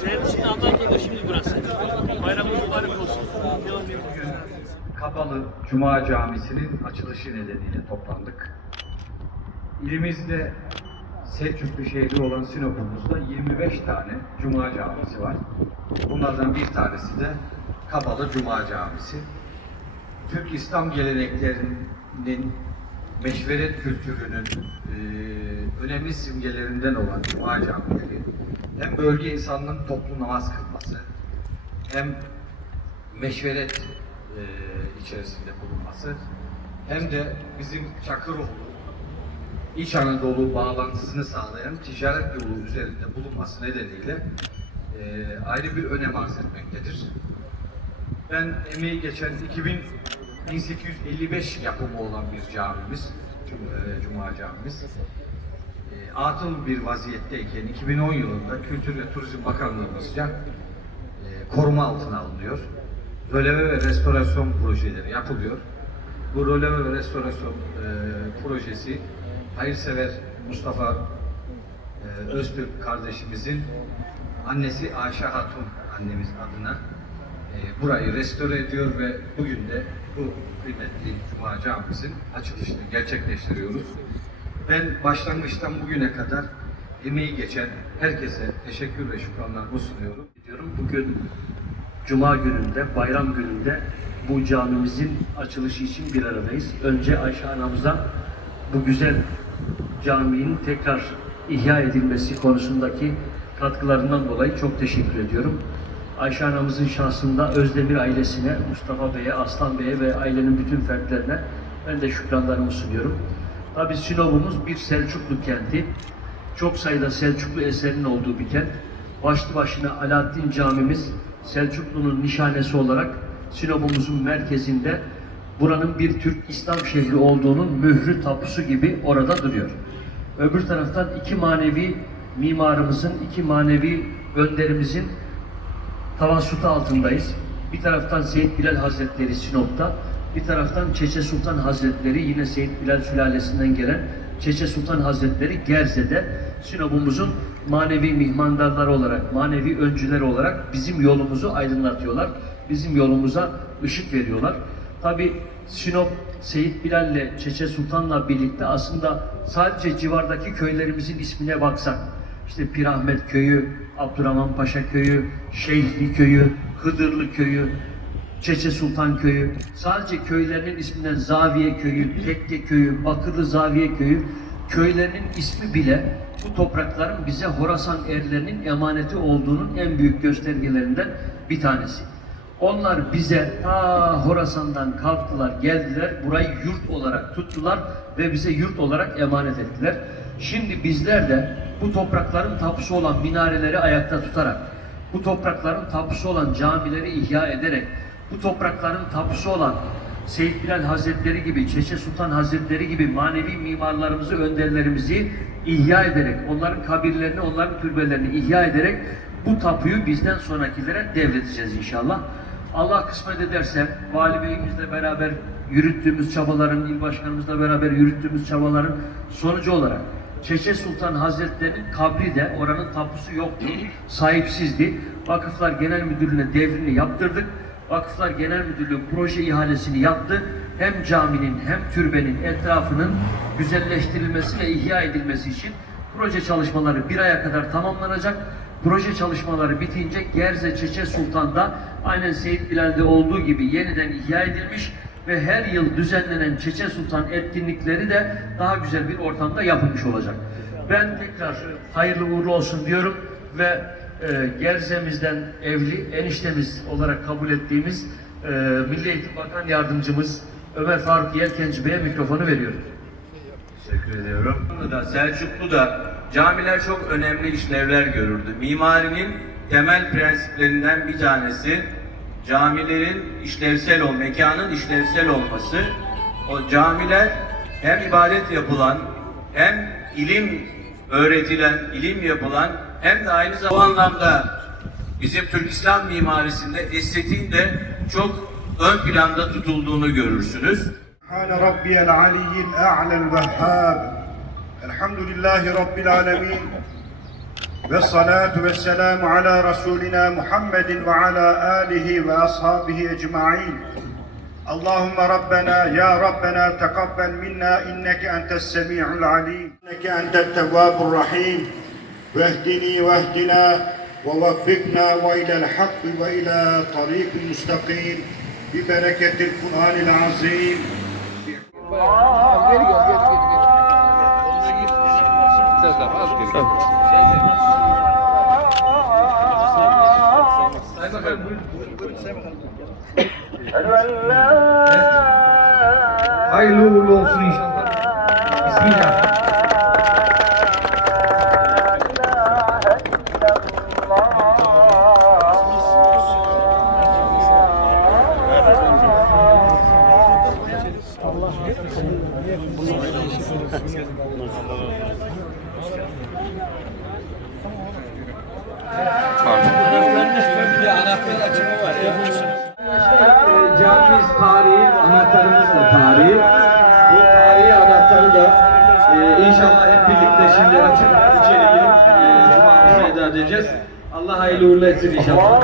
Senin için Antakya'da şimdi burası. Bayramımız mübarek olsun. Bugün Kapalı Cuma Camisi'nin açılışı nedeniyle toplandık. İlimizde Selçuklu şehri olan Sinop'umuzda 25 tane Cuma Camisi var. Bunlardan bir tanesi de Kapalı Cuma Camisi. Türk İslam geleneklerinin meşveret kültürünün e, önemli simgelerinden olan Cuma camileri hem bölge insanının toplu namaz kılması hem meşveret e, içerisinde bulunması hem de bizim Çakıroğlu İç Anadolu bağlantısını sağlayan ticaret yolu üzerinde bulunması nedeniyle e, ayrı bir önem arz etmektedir. Ben emeği geçen 2000 1855 yapımı olan bir camimiz, e, Cuma camimiz. E, atıl bir vaziyetteyken 2010 yılında Kültür ve Turizm Bakanlığımızca e, koruma altına alınıyor. Röleve ve restorasyon projeleri yapılıyor. Bu röleve ve restorasyon projesi hayırsever Mustafa Öztürk kardeşimizin annesi Ayşe Hatun annemiz adına e, burayı restore ediyor ve bugün de bu kıymetli Cuma Camimizin açılışını gerçekleştiriyoruz. Ben başlangıçtan bugüne kadar emeği geçen herkese teşekkür ve şükranlarımı sunuyorum. diyorum. Bugün Cuma gününde, bayram gününde bu camimizin açılışı için bir aradayız. Önce Ayşe anamıza bu güzel caminin tekrar ihya edilmesi konusundaki katkılarından dolayı çok teşekkür ediyorum. Ayşe anamızın şahsında Özdemir ailesine, Mustafa Bey'e, Aslan Bey'e ve ailenin bütün fertlerine ben de şükranlarımı sunuyorum. Tabii Sinop'umuz bir Selçuklu kenti. Çok sayıda Selçuklu eserinin olduğu bir kent. Başlı başına Alaaddin Camimiz Selçuklu'nun nişanesi olarak Sinop'umuzun merkezinde buranın bir Türk İslam şehri olduğunun mührü tapusu gibi orada duruyor. Öbür taraftan iki manevi mimarımızın, iki manevi önderimizin Tavasutu altındayız. Bir taraftan Seyyid Bilal Hazretleri Sinop'ta, bir taraftan Çeçe Sultan Hazretleri yine Seyyid Bilal sülalesinden gelen Çeçe Sultan Hazretleri Gerze'de Sinop'umuzun manevi mihmandarları olarak, manevi öncüleri olarak bizim yolumuzu aydınlatıyorlar. Bizim yolumuza ışık veriyorlar. Tabi Sinop Seyyid Bilal ile Çeçe Sultan'la birlikte aslında sadece civardaki köylerimizin ismine baksak işte Pirahmet Köyü, Abdurrahman Paşa Köyü, Şeyhli Köyü, Hıdırlı Köyü, Çeçe Sultan Köyü, sadece köylerinin isminden Zaviye Köyü, Tekke Köyü, Bakırlı Zaviye Köyü, köylerinin ismi bile bu toprakların bize Horasan erlerinin emaneti olduğunun en büyük göstergelerinden bir tanesi. Onlar bize ta Horasan'dan kalktılar, geldiler, burayı yurt olarak tuttular ve bize yurt olarak emanet ettiler. Şimdi bizler de bu toprakların tapusu olan minareleri ayakta tutarak, bu toprakların tapusu olan camileri ihya ederek, bu toprakların tapusu olan Seyyid Bilal Hazretleri gibi, Çeçe Sultan Hazretleri gibi manevi mimarlarımızı, önderlerimizi ihya ederek, onların kabirlerini, onların türbelerini ihya ederek bu tapuyu bizden sonrakilere devredeceğiz inşallah. Allah kısmet ederse Vali Beyimizle beraber yürüttüğümüz çabaların, il başkanımızla beraber yürüttüğümüz çabaların sonucu olarak Çeçe Sultan Hazretleri'nin kabri de oranın tapusu yoktu, sahipsizdi. Vakıflar Genel Müdürlüğü'ne devrini yaptırdık. Vakıflar Genel Müdürlüğü proje ihalesini yaptı. Hem caminin hem türbenin etrafının güzelleştirilmesi ve ihya edilmesi için proje çalışmaları bir aya kadar tamamlanacak. Proje çalışmaları bitince Gerze Çeçe Sultan'da aynen Seyyid Bilal'de olduğu gibi yeniden ihya edilmiş ve her yıl düzenlenen Çeçe Sultan etkinlikleri de daha güzel bir ortamda yapılmış olacak. Ben tekrar hayırlı uğurlu olsun diyorum ve e, Gerze'mizden evli eniştemiz olarak kabul ettiğimiz e, Milli Eğitim Bakan Yardımcımız Ömer Faruk Yelkenci Bey'e mikrofonu veriyorum. Teşekkür ediyorum. Da, Selçuklu'da camiler çok önemli işlevler görürdü. Mimarinin temel prensiplerinden bir tanesi camilerin işlevsel ol, mekanın işlevsel olması. O camiler hem ibadet yapılan, hem ilim öğretilen, ilim yapılan, hem de aynı zamanda bu anlamda bizim Türk İslam mimarisinde estetiğin de çok ön planda tutulduğunu görürsünüz. Hale Rabbiyel Aliyyil A'lel Vehhab Elhamdülillahi Rabbil Alemin والصلاة والسلام على رسولنا محمد وعلى آله وأصحابه أجمعين. اللهم ربنا يا ربنا تقبل منا إنك أنت السميع العليم. إنك أنت التواب الرحيم. واهدني واهدنا ووفقنا وإلى الحق وإلى طريق مستقيم. ببركة القرآن العظيم. Hayırlı olsun inşallah. Bismillah. Camimiz tarihi, anahtarımız da tarihi. Tarihi anahtarı da e, inşallah hep birlikte şimdi açıp içeri girip e, Cuma'mızı edeceğiz. Allah hayırlı uğurlu etsin inşallah.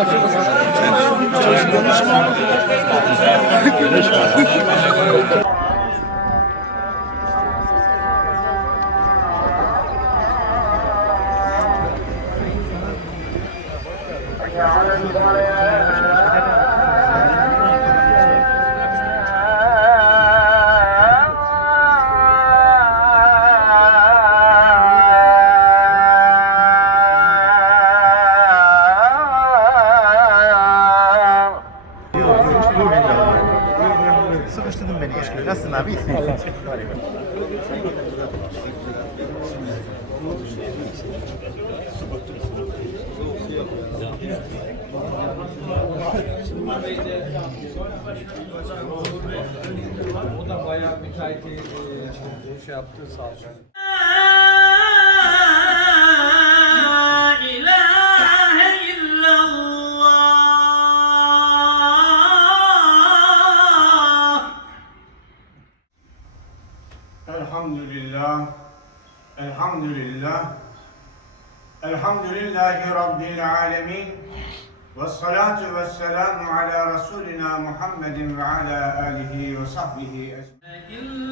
Sıkıştırdın abi? İyisin. O da bayağı müteahhiti şey yaptı sağ olsun. Elhamdülillah. Elhamdülillah. Elhamdülillahi Rabbil alemin. Ve salatu ve selamu ala Resulina Muhammedin ve ala alihi ve sahbihi ecmaîn.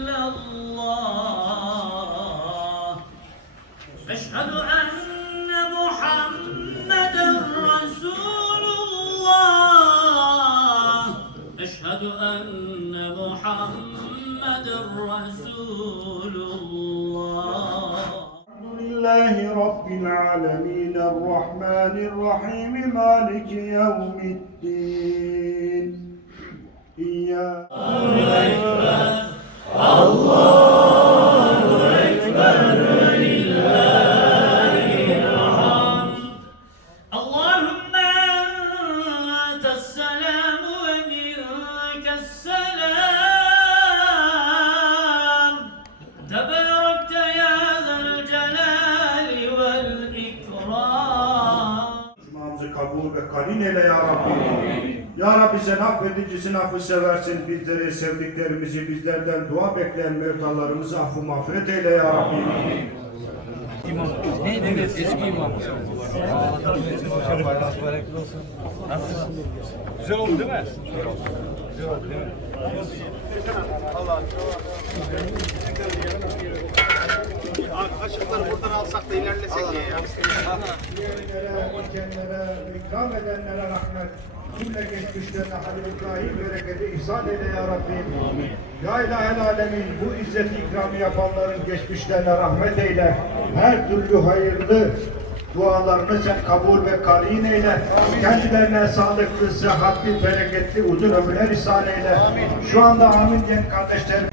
لله رب العالمين الرحمن الرحيم مالك يوم الدين إياك اللهم Rabbi sen affedicisin, affı seversin. Bizleri, sevdiklerimizi, bizlerden dua bekleyen mevtalarımızı affı mağfiret eyle ya Rabbi. Kaşıkları buradan alsak da ilerlesek ya. İkenlere, ikram edenlere rahmet. Cümle geçmişlerine halil İbrahim bereketi ihsan eyle ya Rabbi. Ya ilahel alemin bu izzet ikramı yapanların geçmişlerine rahmet eyle. Her türlü hayırlı dualarını sen kabul ve kalin eyle. Kendilerine sağlıklı, sıhhatli, bereketli, uzun ömürler ihsan eyle. Şu anda amin diyen kardeşlerim